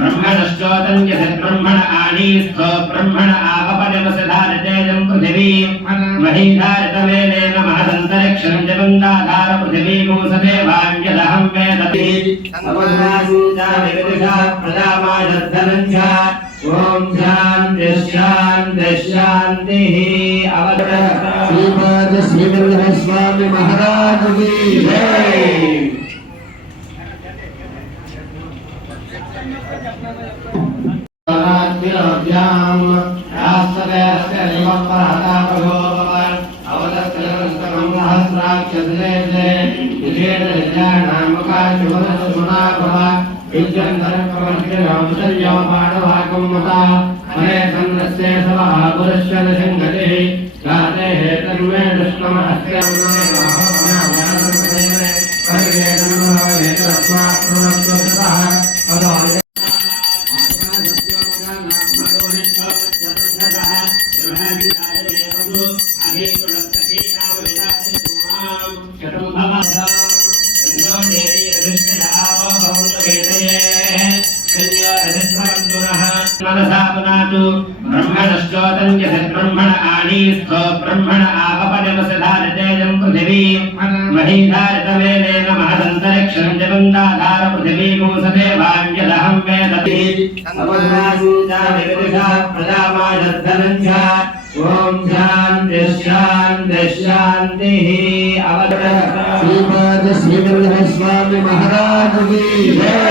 ब्रह्मणश्चोतं यद्ब्रह्मण आनीस्थो ब्रह्मण आवपनमसधारतेजं पृथिवी महीधारितमेनेन महदन्तरिक्षं जगन्दाधार पृथिवी भूसदेवान्यदहं वेदति समन्नासिञ्चाविविदिषा प्रजामायद्धनञ्च ॐ शान्तिः शान्तिः शान्तिः अवतरः श्रीपाद श्रीवल्लभ स्वामी महाराज की जय। ब्रह्मणश्चोतं यद्ब्रह्मण आनीस्थो ब्रह्मण आवपनमसधारतेजं पृथिवी महीधारितमेनेन महदन्तरिक्षं जगन्दाधार पृथिवी भूसदेवान्यदहं वेदति समन्नासिञ्चाविविदिषा प्रजामायद्धनञ्च ॐ शान्तिः शान्तिः शान्तिः अवतरः श्रीपाद श्रीवल्लभ स्वामी महाराज की जय।